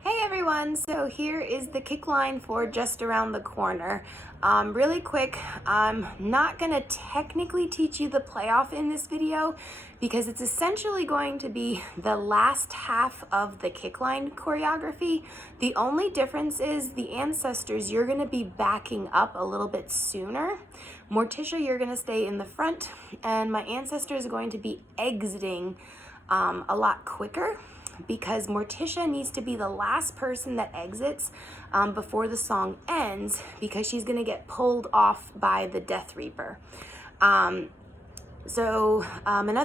Hey everyone, so here is the kick line for Just Around the Corner. Really quick, I'm not going to technically teach you the playoff in this video because it's essentially going to be the last half of the kick line choreography. The only difference is the ancestors, you're going to be backing up a little bit sooner. Morticia, you're going to stay in the front, and my ancestors are going to be exiting a lot quicker, because Morticia needs to be the last person that exits before the song ends, because she's gonna get pulled off by the Death Reaper. Another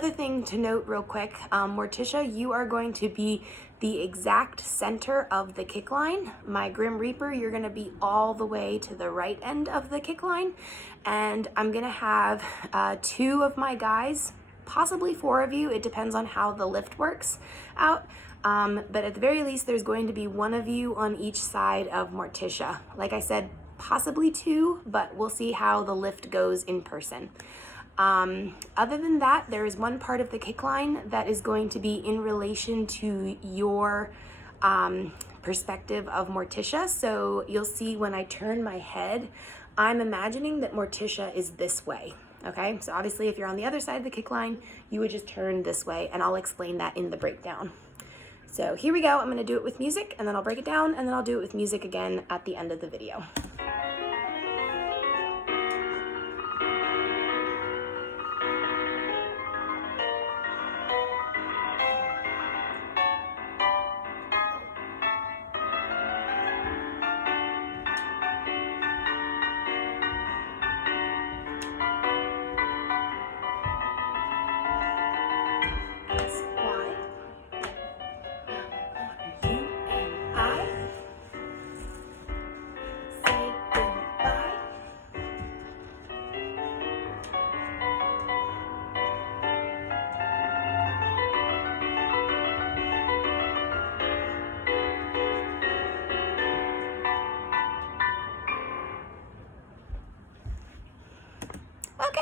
thing to note real quick, Morticia, you are going to be the exact center of the kick line. My Grim Reaper, you're gonna be all the way to the right end of the kick line. And I'm gonna have two of my guys, possibly four of you, it depends on how the lift works out. But at the very least, there's going to be one of you on each side of Morticia. Like I said, possibly two, but we'll see how the lift goes in person. Other than that, there is one part of the kick line that is going to be in relation to your perspective of Morticia. So you'll see when I turn my head, I'm imagining that Morticia is this way. Okay, so obviously if you're on the other side of the kick line, you would just turn this way, and I'll explain that in the breakdown. So here we go. I'm gonna do it with music, and then I'll break it down, and then I'll do it with music again at the end of the video.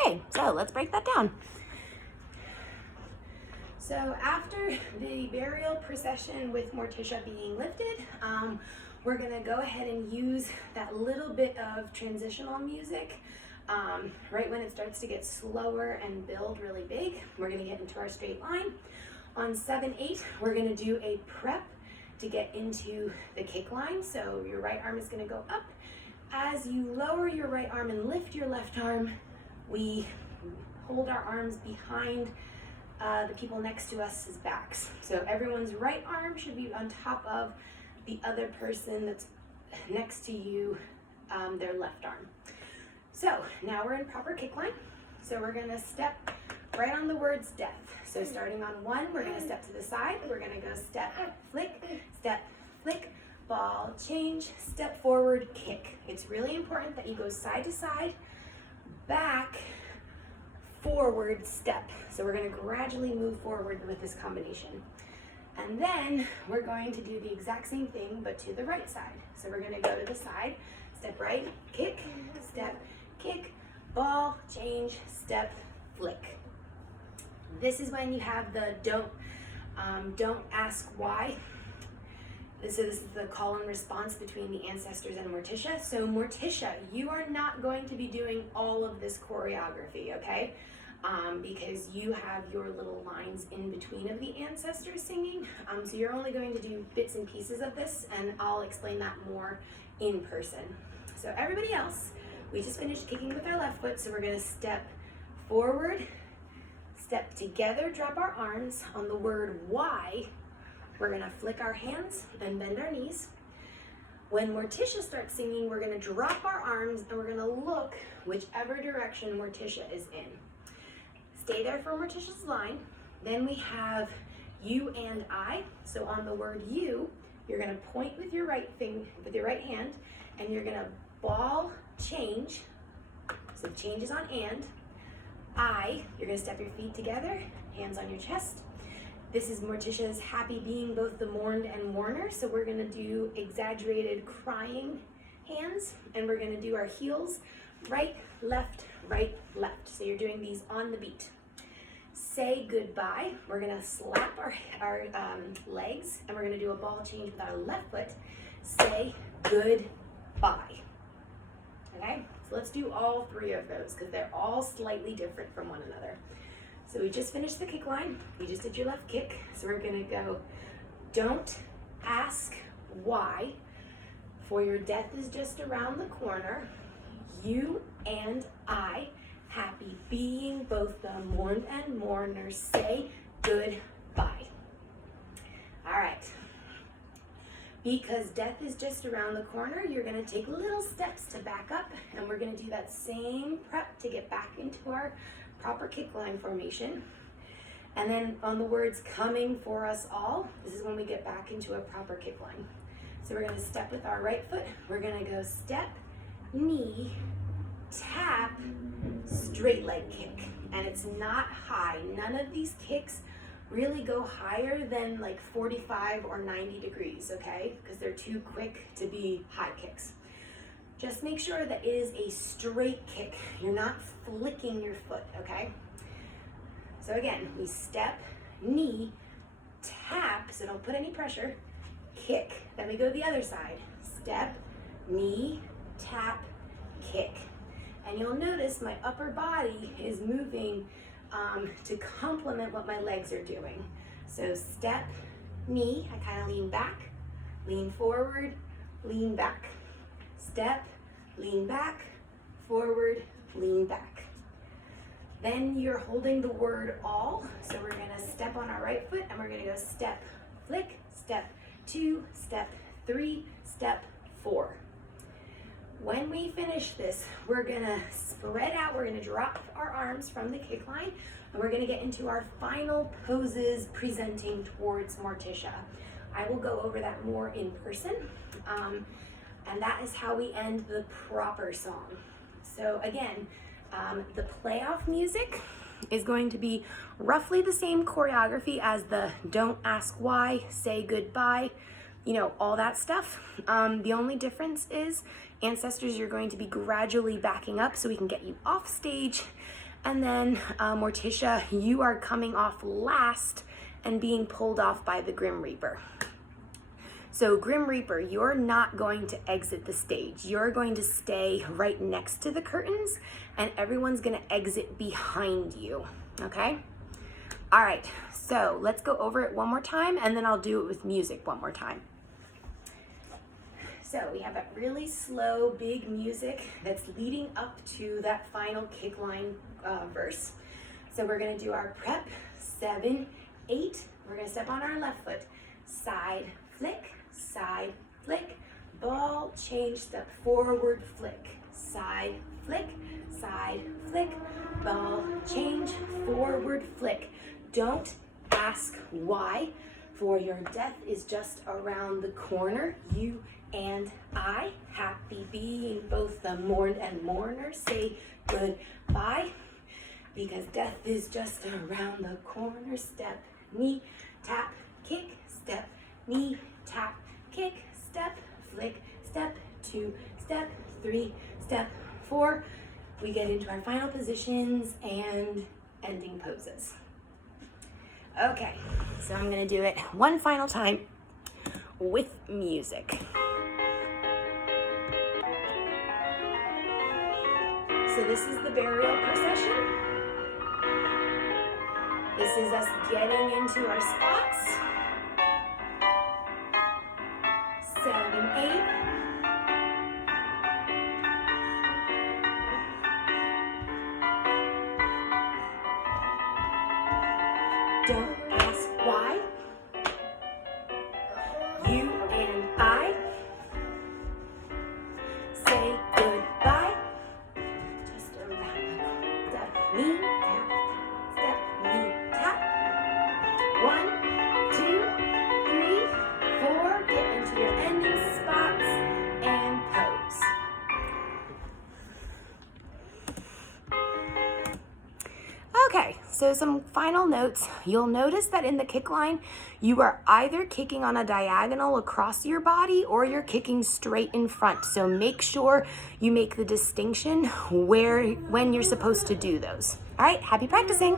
Okay, so let's break that down. So after the burial procession with Morticia being lifted, we're gonna go ahead and use that little bit of transitional music. Right when it starts to get slower and build really big, we're gonna get into our straight line. On 7/8, we're gonna do a prep to get into the kick line. So your right arm is gonna go up. As you lower your right arm and lift your left arm, we hold our arms behind the people next to us' backs. So everyone's right arm should be on top of the other person that's next to you, their left arm. So now we're in proper kick line. So we're gonna step right on the words death. So starting on 1, we're gonna step to the side. We're gonna go step, flick, ball, change, step forward, kick. It's really important that you go side to side, back, forward, step. So we're gonna gradually move forward with this combination. And then we're going to do the exact same thing, but to the right side. So we're gonna go to the side, step right, kick, step, kick, ball, change, step, flick. This is when you have the don't ask why. So this is the call and response between the ancestors and Morticia. So Morticia, you are not going to be doing all of this choreography, okay? Because you have your little lines in between of the ancestors singing. So you're only going to do bits and pieces of this, and I'll explain that more in person. So everybody else, we just finished kicking with our left foot, so we're gonna step forward, step together, drop our arms. On the word why, we're gonna flick our hands and bend our knees. When Morticia starts singing, we're gonna drop our arms and we're gonna look whichever direction Morticia is in. Stay there for Morticia's line. Then we have you and I. So on the word you, you're gonna point with your right hand, and you're gonna ball change. So change is on and. I, you're gonna step your feet together, hands on your chest. This is Morticia's happy being both the mourned and mourner. So we're gonna do exaggerated crying hands, and we're gonna do our heels right, left, right, left. So you're doing these on the beat. say goodbye. We're gonna slap our legs, and we're gonna do a ball change with our left foot. Say goodbye. Okay, so let's do all three of those because they're all slightly different from one another. So we just finished the kick line. You just did your left kick. So we're gonna go, don't ask why, for your death is just around the corner. You and I, happy being both the mourned and mourners, say goodbye. All right. Because death is just around the corner, you're gonna take little steps to back up, and we're gonna do that same prep to get back into our proper kick line formation. And then on the words coming for us all, this is when we get back into a proper kick line. So we're gonna step with our right foot. We're gonna go step, knee, tap, straight leg kick. And it's not high. None of these kicks really go higher than like 45 or 90 degrees, okay? Because they're too quick to be high kicks. Just make sure that it is a straight kick. You're not flicking your foot, okay? So again, we step, knee, tap, so don't put any pressure, kick. Then we go to the other side. Step, knee, tap, kick. And you'll notice my upper body is moving to complement what my legs are doing. So step, knee, I kind of lean back, lean forward, lean back. Step, lean back, forward, lean back. Then you're holding the word all. So we're gonna step on our right foot and we're gonna go step, flick, step 2, step 3, step 4. When we finish this, we're gonna spread out, we're gonna drop our arms from the kick line, and we're gonna get into our final poses presenting towards Morticia. I will go over that more in person, and that is how we end the proper song. So again, the playoff music is going to be roughly the same choreography as the don't ask why, say goodbye, you know, all that stuff. The only difference is Ancestors, you're going to be gradually backing up so we can get you off stage. And then Morticia, you are coming off last and being pulled off by the Grim Reaper. So Grim Reaper, you're not going to exit the stage. You're going to stay right next to the curtains and everyone's gonna exit behind you, okay? All right, so let's go over it one more time and then I'll do it with music one more time. So we have that really slow, big music that's leading up to that final kick line verse. So we're gonna do our prep, 7, 8. We're gonna step on our left foot, side flick, ball change, step forward, flick, side flick, ball change, forward flick. Don't ask why, for your death is just around the corner. You and I, happy being both the mourned and mourner, say goodbye, because death is just around the corner. Step, knee, tap, kick, step, knee, tap, kick, step, flick, step 2, step 3, step 4. We get into our final positions and ending poses. Okay, so I'm gonna do it one final time with music. So this is the burial procession. This is us getting into our spots. 7, 8. Don't ask why. You and I say goodbye. Just around the step, knee, tap, step, knee, tap. 1, 2, 3, 4. Get into your ending spots and pose. Okay, so some final notes. You'll notice that in the kick line, you are either kicking on a diagonal across your body or you're kicking straight in front. So make sure you make the distinction when you're supposed to do those. All right, happy practicing.